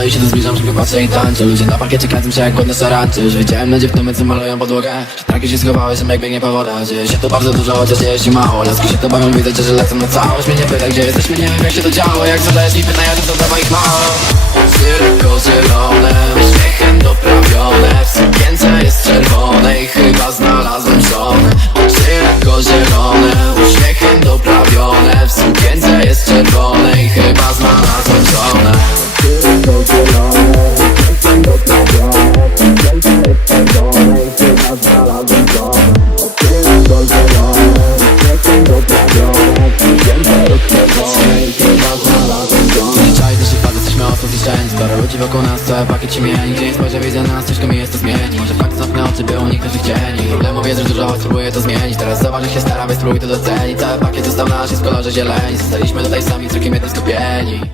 Powoli się zbliżam, szybko patrzę i tańczę Ludzie na parkiecie kręcą się jak głodne szarańcze Już widziałem na dziewczyny, co malują podłogę. Takie się schowały, że jak biegnie po Dzieje się to bardzo dużo, chociaż dzieje się mało. Laski się to bawią, widać, że lecą na całość. Mnie nie pytaj, gdzie jesteśmy, nie wiem jak się to działo. Jak zadajesz mi pytania, to zadawa ich mało. Tylko zielone, uśmiechem doprawione. W sukience jest czerwone i chyba znalazłem żonę. Tylko zielone, uśmiechem doprawione. W sukience jest czerwone i chyba znalazłem Jest jest zniszczeni Sporo ludzi wokół nas, całe pakiet się mieni Gdzie nie spojrzę, widzę nas, ciężko mi jest to zmienić Może fakt zamknę oczy, by uniknąć ich cieni Problemu wiedzę, że dużo, spróbuję to zmienić Teraz zobacz, jak się staram, więc spróbuj to docenić. Cały pakiet został nasz, jest w kolorze zieleni. Zostaliśmy tutaj sami, z drukiem jednym skupieni